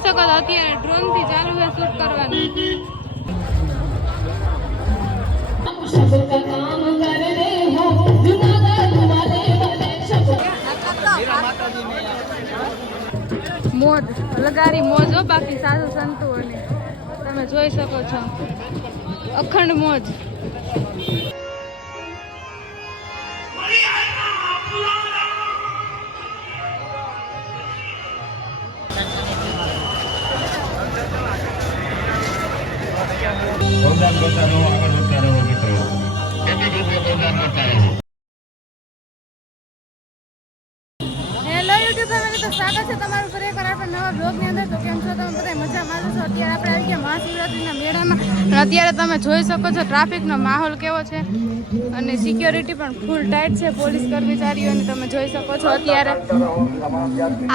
જોઈ શકો છો અત્યારે ડ્રોનથી ચાલુ છે શૂટ કરવાનું. મોજ લગારી મોજો બાકી સાધુ સંતુઓને તમે જોઈ શકો છો. અખંડ મોજ. પ્રોગ્રામ કરતા રહો, આગળ તો સ્વાગત છે તમારું ફરી એકવાર આપણા નવા બ્લોગની અંદર. તો કેમ છો તમે બધા મજા માનો છો અત્યારે આપણે આવી ગયા મહાશિવરાત્રિના મેળામાં. અત્યારે તમે જોઈ શકો છો ટ્રાફિકનો માહોલ કેવો છે. અને સિક્યોરિટી પણ ફૂલ ટાઈટ છે, પોલીસ કર્મચારીઓને તમે જોઈ શકો છો અત્યારે.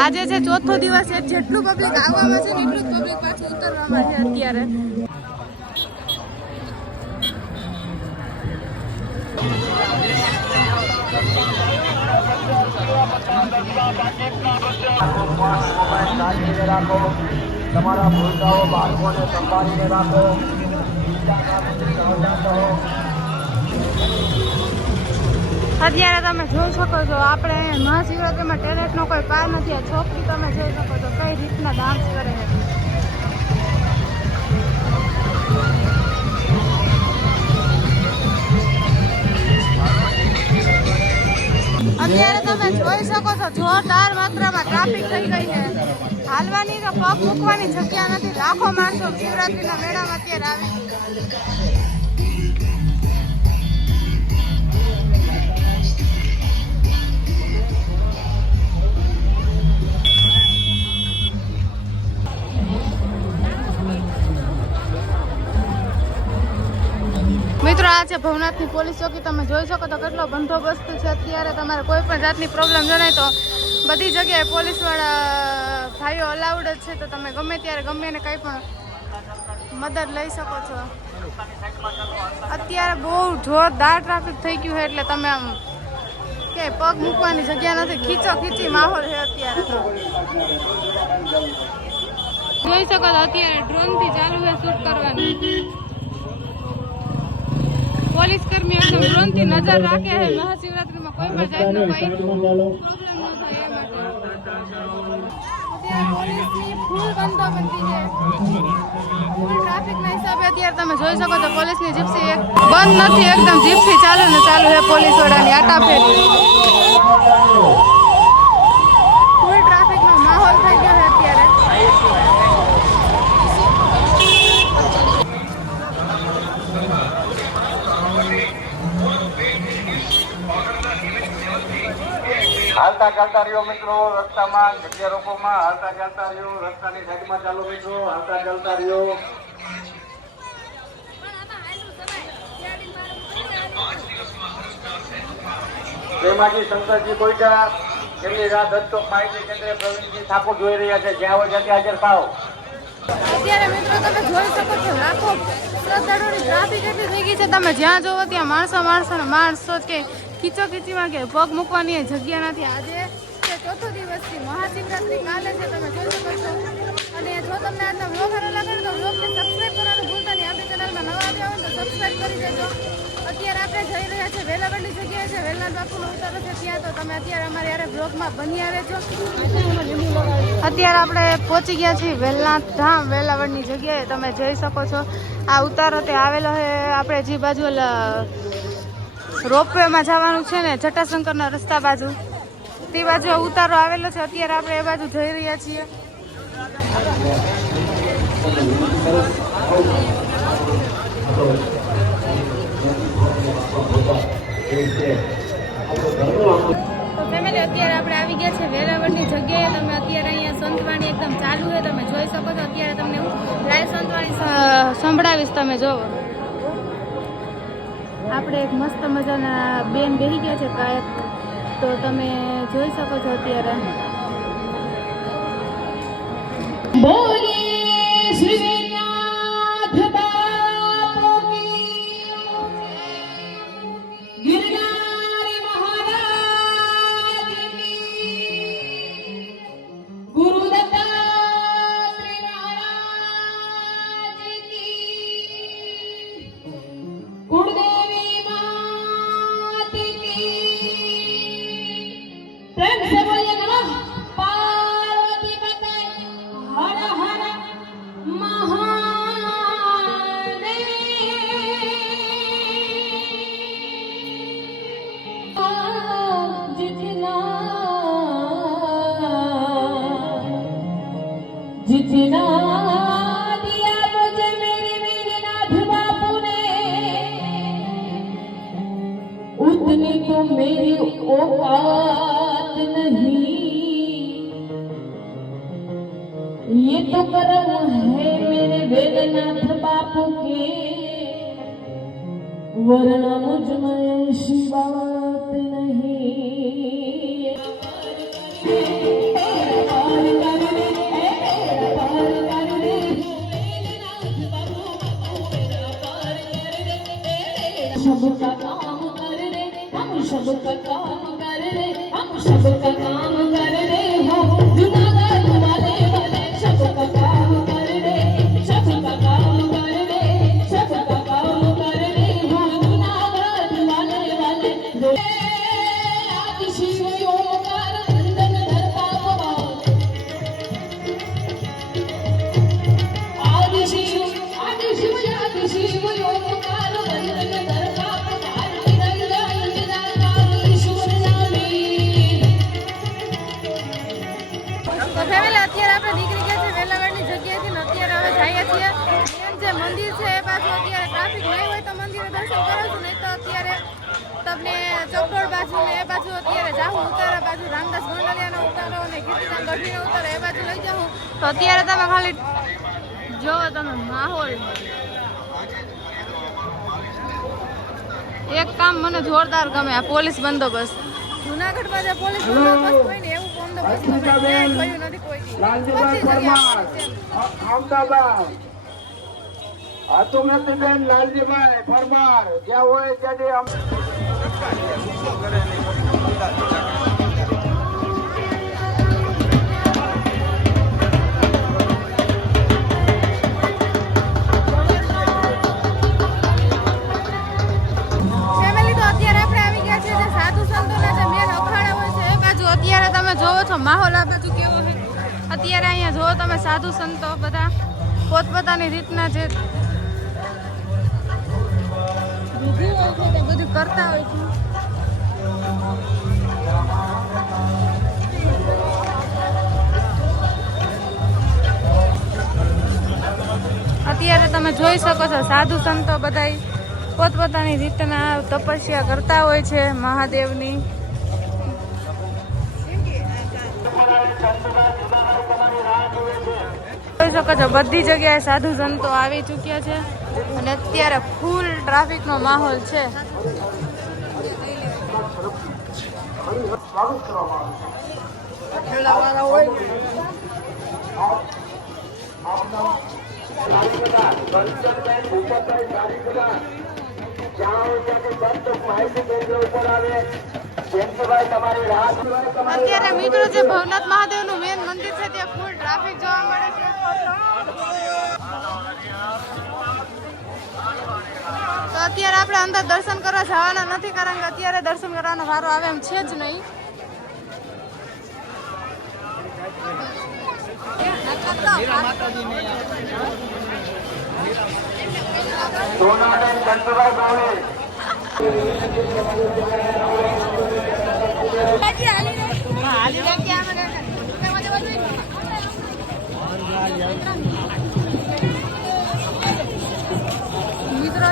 આજે છે ચોથો દિવસ છે, જેટલું પબ્લિક આવવામાં છે એટલું જ પબ્લિક પાછું ઉતરવામાં છે અત્યારે. તમારા ભૂલકાઓ બાળકોને સંભાળીને રાખો અત્યારે તમે જોઈ શકો છો, આપણે મહાશિવરાત્રિમાં ટેલેન્ટનો કોઈ પાર નથી, આ છોકરી તમે જોઈ શકો છો કઈ રીતના ડાન્સ કરે છે. અત્યારે તમે જોઈ શકો છો, જોરદાર માત્રામાં ટ્રાફિક થઈ ગઈ છે. હાલવાની કે પગ મૂકવાની જગ્યા નથી. લાખો માણસો શિવરાત્રીના મેળામાં અત્યારે આવી આ છે ભવનાથની પોલીસ ચોકી તમે જોઈ શકો તો કેટલો બંદોબસ્ત છે. અત્યારે તમારે કોઈ પણ જાતની પ્રોબ્લેમ જણાય તો બધી જગ્યાએ પોલીસવાળા ભાઈઓ અલાઉડ જ છે. તો તમે ગમે ત્યારે ગમે એને કંઈ પણ મદદ લઈ શકો છો. અત્યારે બહુ જોરદાર ટ્રાફિક થઈ ગયું છે એટલે તમે આમ કે પગ મૂકવાની જગ્યા નથી. ખીચો ખીચી માહોલ છે અત્યારે તો. જોઈ શકો તો અત્યારે ડ્રોનથી ચાલુ છે શૂટ કરવાનું. પોલીસ કર્મી એકદમ ડ્રોનથી નજર રાખે છે. મહાશિવરાત્રીમાં કોઈ પણ જાતનો કોઈ પ્રોબ્લેમ ન થાય એ માટે. અત્યારે પોલીસની ફૂલ બંદોબસ્તી છે. ફૂલ ટ્રાફિકના હિસાબે અત્યારે તમે જોઈ શકો છો પોલીસની જીપ્સી એક બંધ નથી એકદમ જીપ્સી ચાલુ ને ચાલુ છે પોલીસ વાળાની આટા ફેરી ફૂલ ટ્રાફિકનો માહોલ થઈ ગયો છે અત્યારે હાલતા ચાલતા રહ્યો મિત્રો રસ્તામાં, જગ્યા રોકોમાં. હાલતા ચાલતા રહ્યો, રસ્તાની સાઈડમાં ચાલો મિત્રો. હાલતા ચાલતા રહ્યો. પ્રેમાજી શંકરજી કોઈટા એમની રાત હદચોક માહિતી કેન્દ્ર પ્રવીણજી ઠાકોર જોઈ રહ્યા છે. જ્યાં હોય ત્યાંથી હાજર થાવ અત્યારે મિત્રો તમે જોઈ છે તમે જ્યાં જોવો ત્યાં માણસો માણસો ને માણસો કે ખીચો ખીચીમાં કે પગ મૂકવાની જગ્યા નથી. આજે છે ચોથો દિવસથી મહાશિવરાત્રિ કાલે છે, તમે જોઈ શકો છો. અને જો તમને આજનો વ્લોગ સારો લાગે તો વ્લોગને સબસ્ક્રાઈબ કરવાનું ભૂલતા નહીં. આપણી ચેનલમાં નવા આવ્યા હોય તો સબસ્ક્રાઈબ કરી દેજો. અત્યારે આપણે જઈ રહ્યા છે વેલાવડની જગ્યાએ છે વેલનાથ બાપુનો ઉતારો છે ત્યાં. તો તમે અત્યારે અમારે યારે બ્લોગમાં બન્યા રહેજો અત્યારે આપણે પહોંચી ગયા છીએ વેલનાથ ધામ, વેલાવડની જગ્યાએ. તમે જઈ શકો છો. આ ઉતારો તે આવેલો છે, આપણે જે બાજુ રોપવેમાં જવાનું છે ને જટાશંકરના રસ્તા બાજુ. તે બાજુ ઉતારો આવેલો છે. અત્યારે આપણે એ બાજુ જઈ રહ્યા છીએ. તો ફેમિલી અત્યારે આપણે આવી ગયા છે વેરાવળની જગ્યાએ. તમે અત્યારે અહીંયા સંતવાણી એકદમ ચાલુ છે. તમે જોઈ શકો છો. અત્યારે તમને હું લાઈવ સંતવાણી સંભળાવીશ તમે જોવો. આપણે એક મસ્ત મજાના બેન બેહી ગયા છે કાયક. તો તમે જોઈ શકો છો અત્યારે. બોલ ये तो कर्म है मेरे वेदनाथ बापू के वरना मुझ में ऐसी बात नहीं सबका काम कर रे हम सबका काम कर रे हम सबका જે મંદિર છે એ પાછું અત્યારે ટ્રાફિક નહીં હોય તો મંદિરે દર્શન કરાવશું નહીં તો અત્યારે તમને ચોકડોળ બાજુ ને એ બાજુ અત્યારે જાહું ઉતારા બાજુ રામદાસ ગોંડલિયાનો ઉતારો અને કીર્તિદાન ગઢવીનો ઉતારો એ બાજુ લઈ જાઉં તો અત્યારે તમે ખાલી જો તમે માહોલ. એક કામ મને જોરદાર ગમે આ પોલીસ બંદોબસ્ત. જુનાગઢમાં જે પોલીસ બંદોબસ્ત હોય ને એવું બંદોબસ્ત નથી કોઈ લાલજીભાઈ પરમાર અમદાવાદ. અતુમતીબેન લાલજીભાઈ પરમાર જ્યાં હોય ત્યાંથી અત્યારે તમે જોવો છો માહોલ આ બાજુ કેવો છે. અત્યારે અહીંયા જોવો તમે સાધુ સંતો બધા પોતપોતાની રીતના જે બધું કરતા હોય છે અત્યારે તમે જોઈ શકો છો, સાધુ સંતો બધા પોતપોતાની રીતના તપસ્યા કરતા હોય છે મહાદેવની. જોઈ શકો છો, બધી જગ્યાએ સાધુ સંતો આવી ચૂક્યા છે. અને અત્યારે ફૂલ ટ્રાફિકનો માહોલ છે. અત્યારે મિત્રો જે ભવનાથ મહાદેવનું મેન મંદિર છે, ત્યાં ફૂલ ટ્રાફિક જોવા મળે છે. અત્યારે આપણે અંદર દર્શન કરવા જવાના નથી કારણ કે અત્યારે દર્શન કરવાનો વારો આવે એમ છે જ નહીં સોનાબેન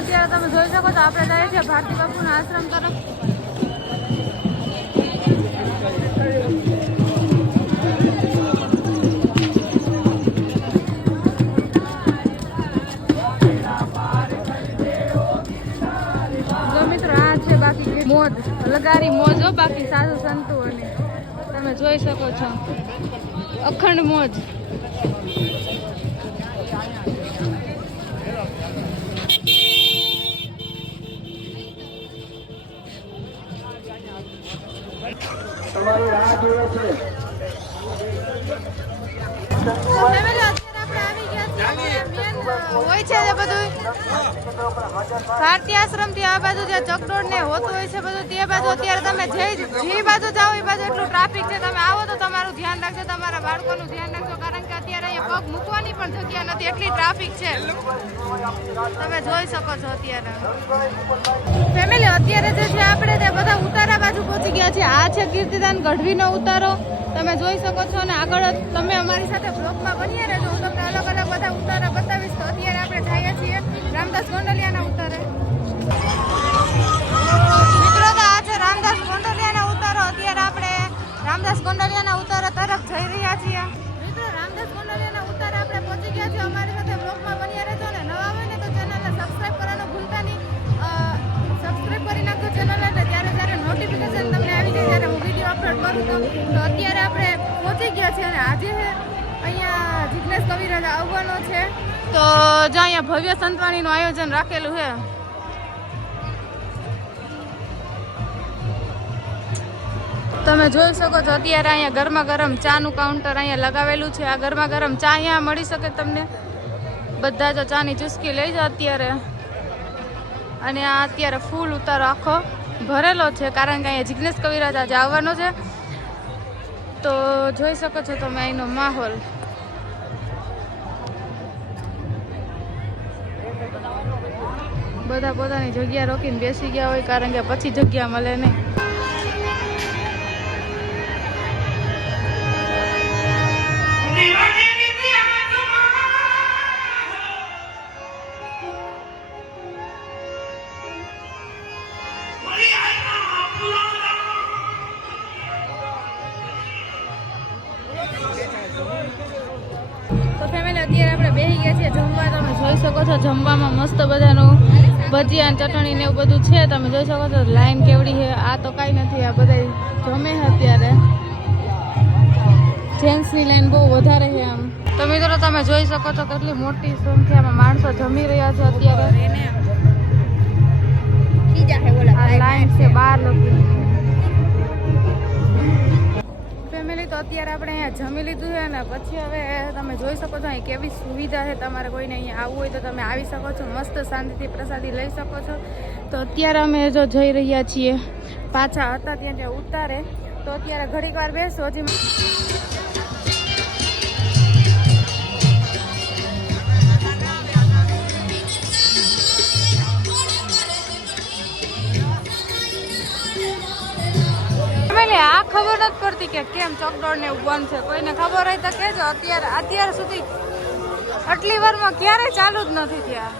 અત્યારે તમે જોઈ શકો છો, આપણે જઈએ છીએ ભારતી બાપુના આશ્રમ તરફ. છે બાકી મોજ, લગારી મોજ બાકી સાધુ સંતુ અને તમે જોઈ શકો છો. અખંડ મોજ. હોય છે જે બધું ભારતીય આશ્રમથી આ બાજુ જે ચકડોળ ને હોતું હોય છે બધું, તે બાજુ અત્યારે તમે જે જે બાજુ જાઓ એ બાજુ એટલું ટ્રાફિક છે. તમે આવો તો તમારું ધ્યાન રાખજો, તમારા બાળકોનું ધ્યાન રાખજો કારણ કે અત્યારે અહીંયા પગ મૂકવાની પણ જગ્યા નથી, એટલી ટ્રાફિક છે. તમે જોઈ શકો છો અત્યારે. ફેમિલી અત્યારે જે છે આપણે તે બધા ઉતારા બાજુ પહોંચી ગયા છે આ છે કીર્તિદાન ગઢવીનો ઉતારો. તમે જોઈ શકો છો અને આગળ તમે અમારી સાથે બ્લોગમાં બનીએ રહેજો. હું તમને અલગ અલગ બધા ઉતારા બતાવીશ. તો અત્યારે આપણે જઈએ છીએ રામદાસ ગોંડલિયાના ઉતારે. મિત્રો, તો આ છે રામદાસ ગોંડલિયાના ઉતારો. અત્યારે આપણે રામદાસ ગોંડલિયાના ઉતારા તરફ જઈ રહ્યા છીએ. છીએ અમારી સાથે બ્લોગમાં બન્યા રહેજો ને નવા હોય ને તો ચેનલને સબસ્ક્રાઈબ કરવાનું ભૂલતા નહીં. સબસ્ક્રાઇબ કરી નાખજો ચેનલને એટલે ત્યારે જ્યારે નોટિફિકેશન તમને આવી જાય ત્યારે હું વીડિયો અપલોડ કરું છું. તો અત્યારે આપણે પહોંચી ગયા છીએ અને આજે અહીંયા જિજ્ઞેશ કવિરાજ આવવાનો છે. તો જો અહીંયા ભવ્ય સંતવાણીનું આયોજન રાખેલું છે તમે જોઈ શકો છો, અત્યારે અહીંયા ગરમા ગરમ ચાનું કાઉન્ટર અહીંયા લગાવેલું છે. આ ગરમા ગરમ ચા અહીંયા મળી શકે તમને? બધા જ ચાની ચુસ્કી લઈ જાઓ અત્યારે. અને આ અત્યારે ફૂલ ઉતારો આખો ભરેલો છે, કારણ કે અહીંયા જિજ્ઞેશ કવિરાજ આજે આવવાનો છે. તો જોઈ શકો છો તમે અહીંનો માહોલ. બધા પોતાની જગ્યા રોકીને બેસી ગયા હોય, કારણ કે પછી જગ્યા મળે નહીં. શકો છો જમવામાં મસ્ત બધાનું ભજીયા ચટણી ને એવું બધું છે તમે જોઈ શકો છો લાઈન કેવડી છે આ તો કાંઈ નથી આ બધા જમે અત્યારે. જેન્ટ્સની લાઈન બહુ વધારે છે આમ. તો મિત્રો તમે જોઈ શકો છો કેટલી મોટી સંખ્યામાં માણસો જમી રહ્યા છે અત્યારે. લાઈન છે બાર તો અત્યારે આપણે અહીંયા જમી લીધું છે અને પછી હવે તમે જોઈ શકો છો અહીં કેવી સુવિધા છે તમારે કોઈને અહીંયા આવવું હોય તો તમે આવી શકો છો, મસ્ત શાંતિથી પ્રસાદી લઈ શકો છો. તો અત્યારે અમે જો જઈ રહ્યા છીએ. પાછા હતા ત્યાં ત્યાં ઉતારે. તો અત્યારે ઘડીક વાર બેસો, હજી ખબર નથી પડતી કે કેમ ચોકડોળ ને બંધ છે. કોઈને ખબર હોય તો કહેજો. અત્યારે અત્યાર સુધી આટલી વારમાં ક્યારેય ચાલુ જ નથી થયા.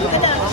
પ્રોગ્રામ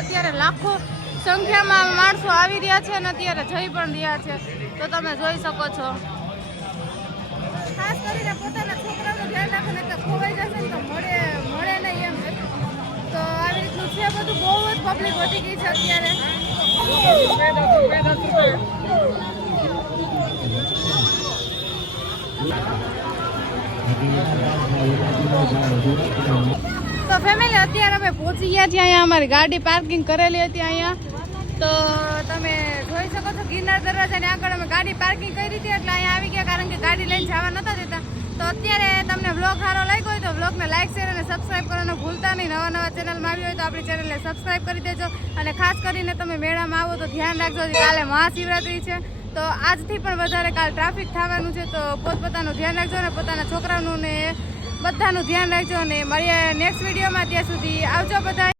અત્યારે લાખો સંખ્યામાં માણસો આવી રહ્યા છે અને અત્યારે જઈ પણ રહ્યા છે. તો તમે જોઈ શકો છો. ખાસ કરીને પોતાના છોકરાનું ધ્યાન કે ખોવાઈ જશે ને તો મળે મળે નહીં એમ. તો આવી રીતનું છે બધું? બહુ જ પબ્લિક વધી ગઈ છે અત્યારે. તો ફેમિલી અત્યારે અમે પહોંચી ગયા છીએ અહીંયા. અમારી ગાડી પાર્કિંગ કરેલી હતી અહીંયા. તો તમે જોઈ શકો છો ગિરનાર દરવાજાની આગળ અમે ગાડી પાર્કિંગ કરી હતી, એટલે અહીંયા આવી ગયા કારણ કે ગાડી લઈને જવા નતા દેતા. તો અત્યારે તમને બ્લોગ સારો લાગ્યો હોય તો બ્લોગને લાઈક શેર અને સબસ્ક્રાઇબ કરવાનું ભૂલતા નહીં. નવા નવા ચેનલમાં આવ્યો હોય તો આપણી ચેનલને સબસ્ક્રાઇબ કરી દેજો. અને ખાસ કરીને તમે મેળામાં આવો તો ધ્યાન રાખજો કાલે મહાશિવરાત્રિ છે. તો આજથી પણ વધારે કાલ ટ્રાફિક થવાનું છે, તો પોતપોતાનું ધ્યાન રાખજો અને પોતાના છોકરાનું ને બધાનું ધ્યાન રાખજો અને મળીએ નેક્સ્ટ વિડીયોમાં ત્યાં સુધી. આવજો બધા